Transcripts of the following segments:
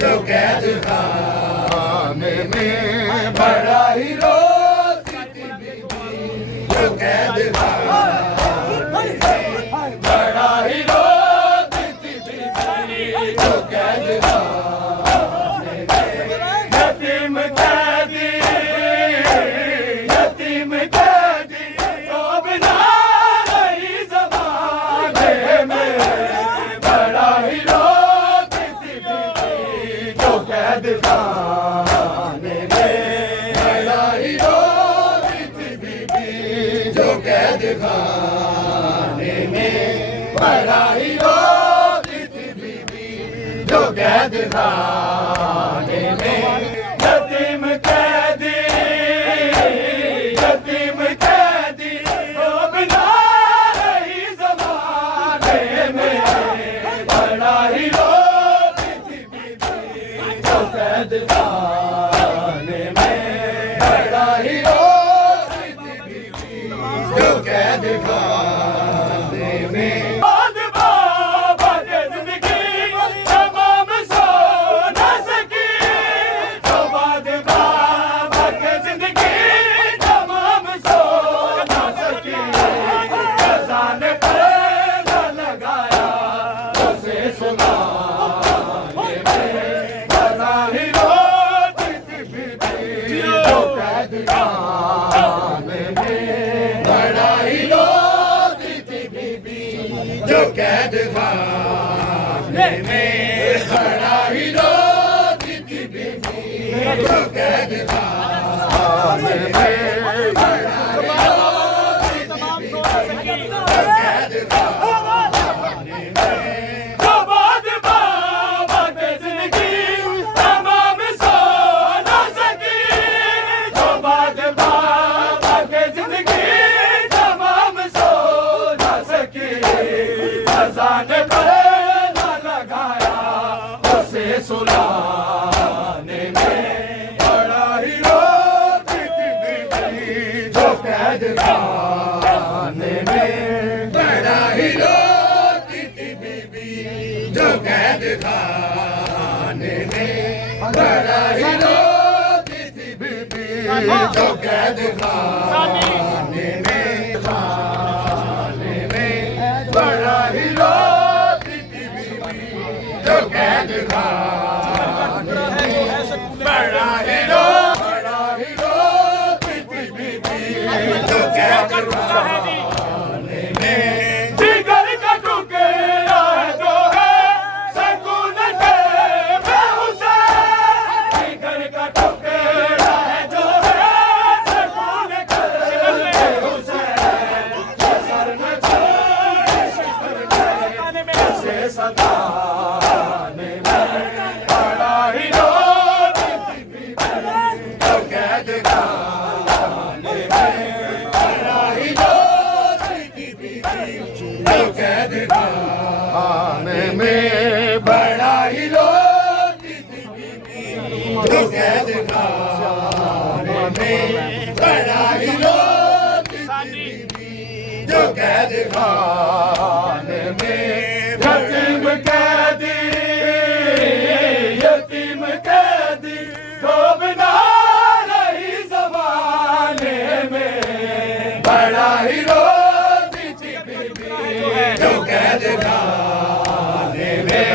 जो कैद खाने में बड़ा ही रोती थी बीबी, जो कैद खाने में बड़ा ही रोती थी बीबी, जो कैद खाने में यतीम कैदी, यतीम कैदी तो बिना नहीं ज़माने में बड़ा ही रोती थी बीबी, जो कैद खाने में बड़ा ही रोती थी बीबी, जो कैद खाने में बड़ा ही रोती थी बीबी, जो कैद खाने में यतीम कैदी, यतीम कैदी तो बिना नहीं ज़माने में बड़ा ही रोती थी बीबी, जो कैद खाने में बड़ा ही रोती थी बीबी, जो कैद खाने में बाद बाबा के जिंदगी तमाम सो न सकी, तो बाद बाबा के जिंदगी तमाम सो न सकी, खजाने पर न लगाया उसे सुनाने में बड़ा ही रोती थी बीबी, जो कैद खाने में बड़ा ही रोती थी बीबी, जो कैद खाने में बड़ा ही रोती थी बीबी, जो कैद खाने में बड़ा ही रोती थी बीबी, जो कैद खाने में तो बाद बाबा के जिंदगी तमाम सो न सकी, तो बाद बाबा के जिंदगी तमाम सो न सकी, खजाने पर न लगाया उसे सुलाने में बड़ा ही रोती थी बीबी, जो कैद खाने में बड़ा ही रोती थी बीबी, जो कैद खाने में बड़ा ही रोती थी बीबी, जो कैद खाने में खाने में बड़ा ही रोती थी बीबी, जो कैद खाने में बड़ा ही रोती थी बीबी, जो कैद खाने में जिगर का टुकड़ा है जो है सकून के बेहुसे, जिगर का टुकड़ा है जो है सकून के बेहुसे, सर न छोड़े शिखर में ऐसे सताने में बड़ा ही रोती थी बीबी, जो कैद खाने में बड़ा ही रोती थी बीबी, जो कैद खाने में बड़ा ही रोती थी बीबी, जो कैद खाने में बड़ा ही रोती थी बीबी, जो कैद खाने में यतीम कैदी, यतीम कैदी तो बिना नहीं ज़माने में बड़ा ही रोती थी बीबी, जो कैद खाने में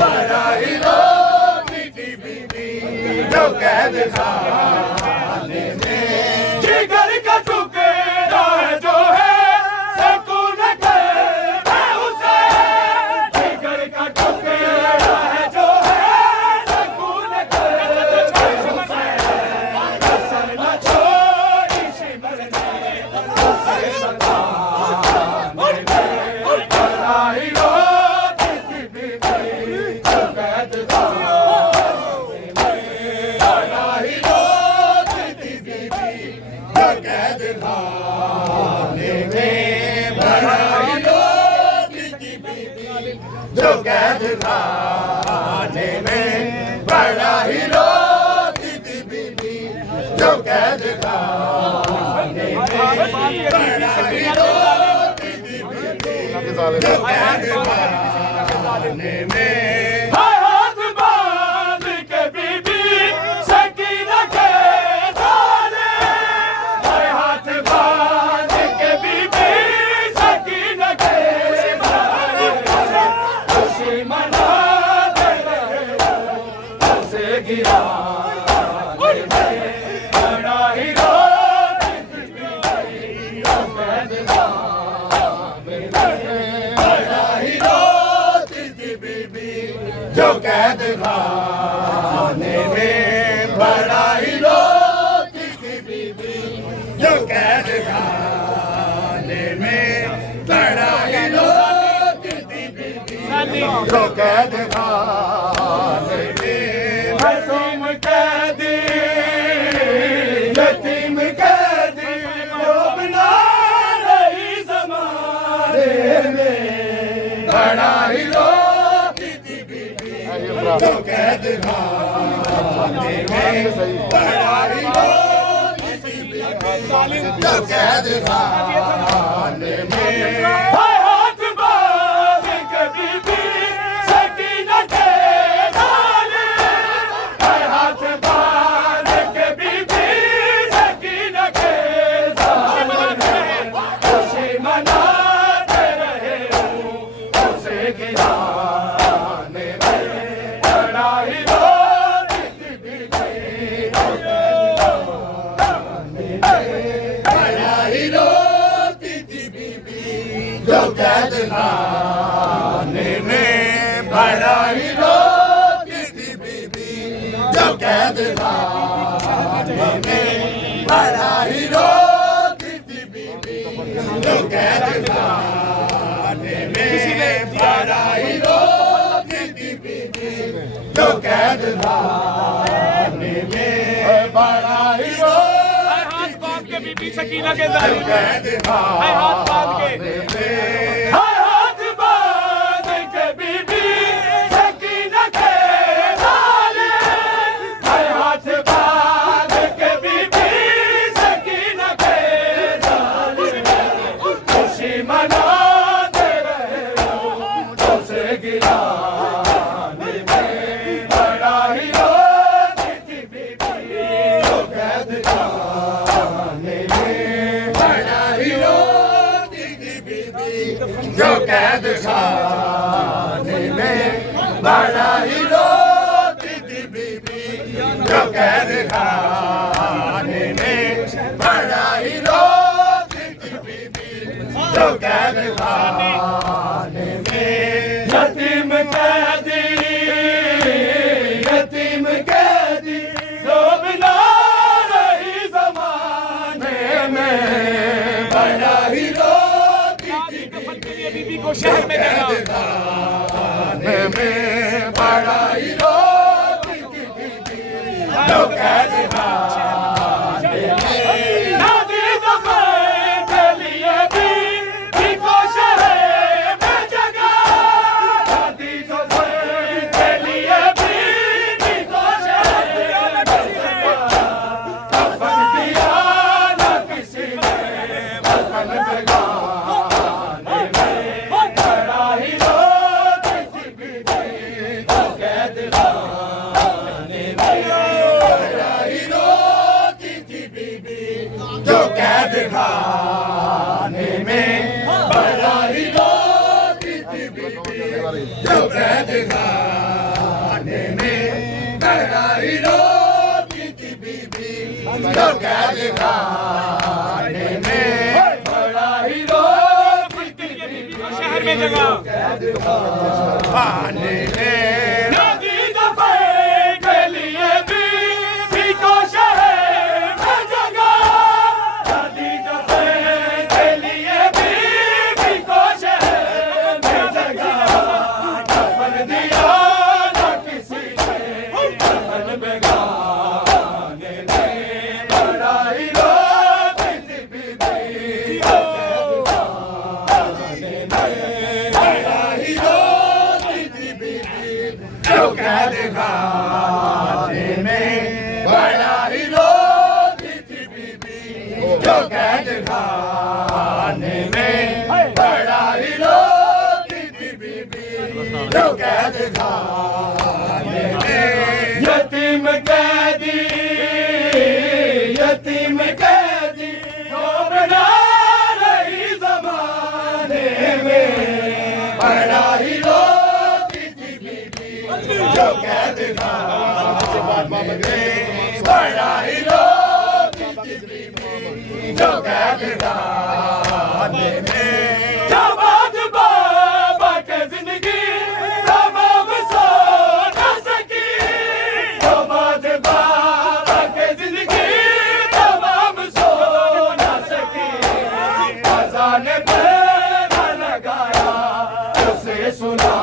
बड़ा ही रोती थी बीबी, जो कैद खाने में जिगर का टुकड़ा है जो है सकून के बेहुसे, जिगर का टुकड़ा है जो है सकून के बेहुसे, सर न छोड़ी शिमर ने उसे सताने में बड़ा ही रोती थी बीबी, जो कैद खाने में बड़ा ही रोती थी बीबी, जो कैद खाने में बड़ा ही रोती थी बीबी, जो कैद खाने में बड़ा ही रोती थी बीबी, जो कैद खाने में बड़ा ही रोती थी बीबी, जो कैद खाने में हाथ बांध गिराने में बड़ा ही रोती थी बीबी जो कैद खाने में बड़ा ही रोती थी बीबी जो कैद खाने में बड़ा ही रोती थी बीबी जो कैद खाने में बड़ा ही रोती थी बीबी जो कैद खाने में मासूम कैदी यतीम कैदी जो बिना रही ज़माने में बड़ा ही रोती थी बीबी जो कैद खाने में बड़ा ही रोती थी बीबी जो कैद खाने में हाथ बांध के बीबी सकीना के डाले हाथ बांध के बीबी सकीना के डाले खुशी मनाते रहे उसे गिराने में बड़ा ही रोती थी बीबी बड़ा ही रोती थी बीबी जो कैद खाने में बड़ा ही रोती थी बीबी जो कैद खाने में बड़ा ही रोती थी बीबी जो कैद खाने में बड़ा ही रोती थी बीबी जो कैद खाने में बड़ा ही हाथ बांध के बीबी सकीना के दाढ़ी में हाथ बांध के हाथ बांध के बीबी सकीना के डाले हाथ बांध के बीबी सकीना के डाले खुशी मनाते रहे उसे गिराने में बड़ा ही रोती थी बीबी जो कैद खाने में बड़ा ही रोती थी बीबी जो कैद खाने में बड़ा ही रोती थी बीबी जो कैद खाने में बड़ा ही रोती थी बीबी जो कैद खाने में यतीम कैदी यतीम कैदी जो बिना रही ज़माने में बड़ा ही रोती थी बीबी को शहर में देगा खाने में बड़ा ही रोती थी बीबी जो कैद खाने में नदी दफे के लिए बीबी को शहर में जगह नदी दफे के लिए बीबी को शहर में जगह कफन दिया न किसी ने कफन बेगाने में बड़ा ही रोती थी बीबी जो कैद खाने में बड़ा ही रोती थी बीबी जो कैद खाने में बड़ा ही रोती थी बीबी जो कैद खाने में बड़ा ही रोती थी बीबी जो कैद खाने में बड़ा ही रोती थी बीबी शहर में जगह खाने में नदी दफे के लिए बीबी को शहर में जगह नदी दफे के लिए बीबी को शहर में जगह कफन दिया न किसी ने कफन बेगाने में बड़ा ही रोती थी बीबी जो कैद खाने में बड़ा ही रोती थी बीबी जो कैद खाने में बड़ा ही रोती थी बीबी जो कैद खाने में बड़ा ही रोती थी बीबी जो कैद खाने में यतीम कैदी यतीम कैदी जो बिना रही ज़माने में बड़ा ही रोती थी बीबी जो कैद खाने बड़ा ही लोग जो कहते जवाब बाबा के जिंदगी तमाम सो न सकी जवाब बाबा के जिंदगी तमाम सो न सकी अज़ान पे न लगाया उसे सुना